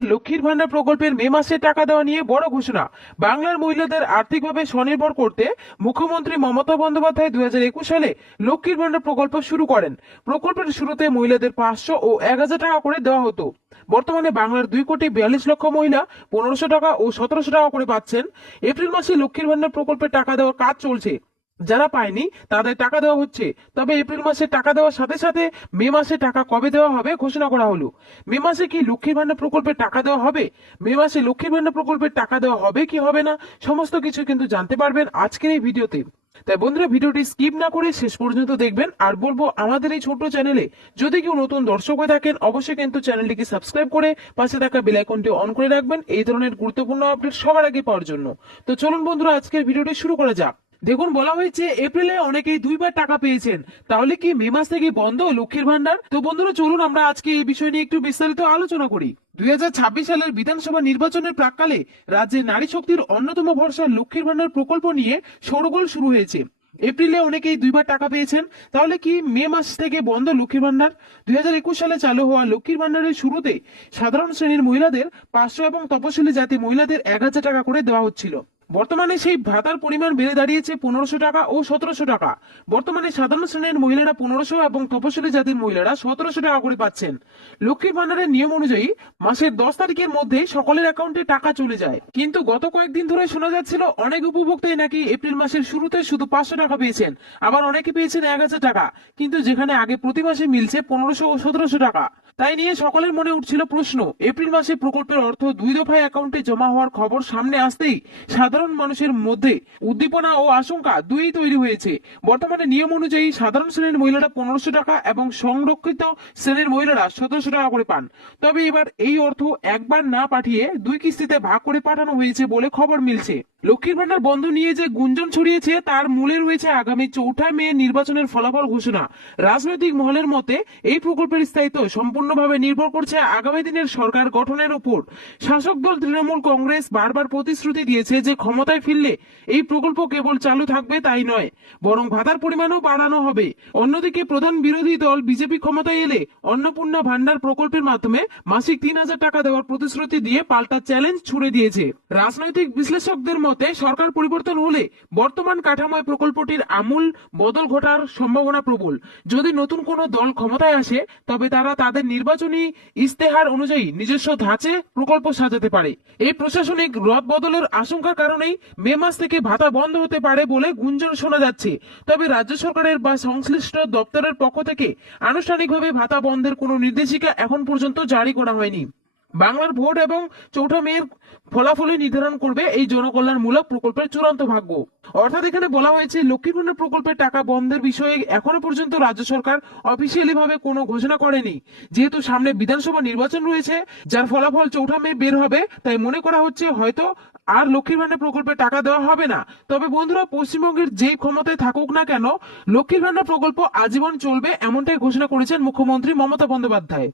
লক্ষ্মীর ভান্ডার প্রকল্পের মে মাসে টাকা দেওয়া নিয়ে বড় ঘোষণা। বাংলার মহিলাদের আর্থিকভাবে স্বনির্ভর করতে মুখ্যমন্ত্রী মমতা বন্দ্যোপাধ্যায় 2021 সালে লক্ষ্মীর ভান্ডার প্রকল্প শুরু করেন। প্রকল্পের শুরুতে মহিলাদের 500 ও 1000 টাকা করে দেওয়া হতো। বর্তমানে বাংলার 2,42,00,000 মহিলা 1500 টাকা ও 1700 টাকা করে পাচ্ছেন। এপ্রিল মাসে লক্ষ্মীর ভান্ডার প্রকল্পে টাকা দেওয়ার কাজ চলছে। যারা পায়নি তাদের টাকা দেওয়া হচ্ছে। তবে এপ্রিল মাসে টাকা দেওয়ার সাথে সাথে মে মাসে টাকা কবে দেওয়া হবে ঘোষণা করা হলো। মে মাসে কি লক্ষ্মীর ভান্ডার প্রকল্পে টাকা দেওয়া হবে? মে মাসে লক্ষ্মীর ভান্ডার প্রকল্পে টাকা দেওয়া হবে কি হবে না, সমস্ত কিছু কিন্তু জানতে পারবেন আজকের এই ভিডিওতে। তাই বন্ধুরা, ভিডিওটি স্কিপ না করে শেষ পর্যন্ত দেখবেন। আর বলবো, আমাদের এই ছোট্ট চ্যানেলে যদি কেউ নতুন দর্শক হয়ে থাকেন, অবশ্যই কিন্তু চ্যানেলটিকে সাবস্ক্রাইব করে পাশে থাকা বেল আইকনটি অন করে রাখবেন এই ধরনের গুরুত্বপূর্ণ আপডেট সবার আগে পাওয়ার জন্য। তো চলুন বন্ধুরা, আজকের ভিডিওটি শুরু করা যাক। দেখুন, বলা হয়েছে এপ্রিলে অনেকেই 2বার টাকা পেয়েছেন। তাহলে কি মে মাস থেকে বন্ধ লক্ষ্মীর ভান্ডার? তো বন্ধুরা, চলুন আমরা আজকে এই বিষয় নিয়ে একটু বিস্তারিত আলোচনা করি। 2026 সালের বিধানসভা নির্বাচনের প্রাক্কালে রাজ্যে নারী শক্তির অন্যতম ভরসা লক্ষ্মীর ভান্ডার প্রকল্প নিয়ে শোরগোল শুরু হয়েছে। এপ্রিলে অনেকেই 2বার টাকা পেয়েছেন। তাহলে কি মে মাস থেকে বন্ধ লক্ষ্মীর ভান্ডার? 2021 সালে চালু হওয়া লক্ষ্মীর ভান্ডারের শুরুতে সাধারণ শ্রেণীর মহিলাদের 500 এবং তপশিলি জাতি মহিলাদের 1000 টাকা করে দেওয়া হচ্ছিল। বর্তমানে সেই ভাতার পরিমাণ বেড়ে দাঁড়িয়েছে 1500 টাকা ও 1700 টাকা। বর্তমানে সাধারণ শ্রেণীর মহিলারা 1500 এবং তপশিলি জাতির মহিলারা 1700 টাকা করে পাচ্ছেন। লক্ষ্মীর ভান্ডারের নিয়ম অনুযায়ী মাসের 10 তারিখের মধ্যে সকলের অ্যাকাউন্টে টাকা চলে যায়। কিন্তু গত কয়েকদিন ধরে শোনা যাচ্ছিল অনেক উপভোক্তাই নাকি এপ্রিল মাসের শুরুতে শুধু 500 টাকা পেয়েছেন, আবার অনেকে পেয়েছেন 1000 টাকা, কিন্তু যেখানে আগে প্রতি মাসে মিলছে 1500 ও 1700 টাকা। তাই নিয়ে সকলের মনে উঠছিল প্রশ্ন, এপ্রিল মাসে প্রকল্পের অর্থ 2 দফায় অ্যাকাউন্টে জমা হওয়ার খবর সামনে আসতেই সাধারণ মানুষের মধ্যে উদ্দীপনা ও আশঙ্কা দুই তৈরি হয়েছে। বর্তমানে নিয়ম অনুযায়ী সাধারণ শ্রেণীর মহিলারা 1500 টাকা এবং সংরক্ষিত শ্রেণীর মহিলারা 1700 টাকা করে পান। তবে এবার এই অর্থ একবার না পাঠিয়ে 2 কিস্তিতে ভাগ করে পাঠানো হয়েছে বলে খবর মিলছে। লক্ষ্মীর ভান্ডার বন্ধ নিয়ে যে গুঞ্জন ছড়িয়েছে তার মূলে রয়েছে আগামী 4 মে নির্বাচনের ফলাফল ঘোষণা। রাজনৈতিক মহলের মতে এই প্রকল্পের স্থায়িত্ব সম্পূর্ণভাবে নির্ভর করছে আগামী দিনের সরকার গঠনের উপর। শাসক দল তৃণমূল কংগ্রেস বারবার প্রতিশ্রুতি দিয়েছে যে ক্ষমতায় ফিরলে এই প্রকল্প কেবল চালু থাকবে তাই নয়, বরং ভাতার পরিমাণও বাড়ানো হবে। অন্যদিকে প্রধান বিরোধী দল বিজেপি ক্ষমতায় এলে অন্নপূর্ণা ভান্ডার প্রকল্পের মাধ্যমে মাসিক 3000 টাকা দেওয়ার প্রতিশ্রুতি দিয়ে পাল্টা চ্যালেঞ্জ ছুড়ে দিয়েছে। রাজনৈতিক বিশ্লেষকদের মতে সরকার পরিবর্তন হলে বর্তমান কাঠামোয় প্রকল্পটির আমূল বদল ঘটার সম্ভাবনা প্রবল। যদি নতুন কোনো দল ক্ষমতায় আসে তবে তারা তাদের নির্বাচনী ইস্তেহার অনুযায়ী নিজস্ব ধাঁচে প্রকল্প সাজাতে পারে। এই প্রশাসনিক রদ বদলের আশঙ্কার কারণেই মে মাস থেকে ভাতা বন্ধ হতে পারে বলে গুঞ্জন শোনা যাচ্ছে। তবে রাজ্য সরকারের বা সংশ্লিষ্ট দপ্তরের পক্ষ থেকে আনুষ্ঠানিকভাবে ভাতা বন্ধের কোনো নির্দেশিকা এখন পর্যন্ত জারি করা হয়নি। বাংলার ভোট এবং 4 মের ফলাফলই নির্ধারণ করবে এই জনকল্যাণমূলক প্রকল্পের চূড়ান্ত ভাগ্য। অর্থাৎ এখানে বলা হয়েছে লক্ষ্মীর ভান্ডার প্রকল্পের টাকা বন্ধের বিষয়ে এখনো পর্যন্ত রাজ্য সরকার অফিসিয়ালি ভাবে কোনো ঘোষণা করেনি। যেহেতু সামনে বিধানসভা নির্বাচন রয়েছে, যার ফলাফল 4 মে বের হবে, তাই মনে করা হচ্ছে হয়তো আর লক্ষ্মীর ভান্ডার প্রকল্পে টাকা দেওয়া হবে না। তবে বন্ধুরা, পশ্চিমবঙ্গের যেই ক্ষমতায় থাকুক না কেন, লক্ষ্মীর ভান্ডার প্রকল্প আজীবন চলবে এমনটাই ঘোষণা করেছেন মুখ্যমন্ত্রী মমতা বন্দ্যোপাধ্যায়।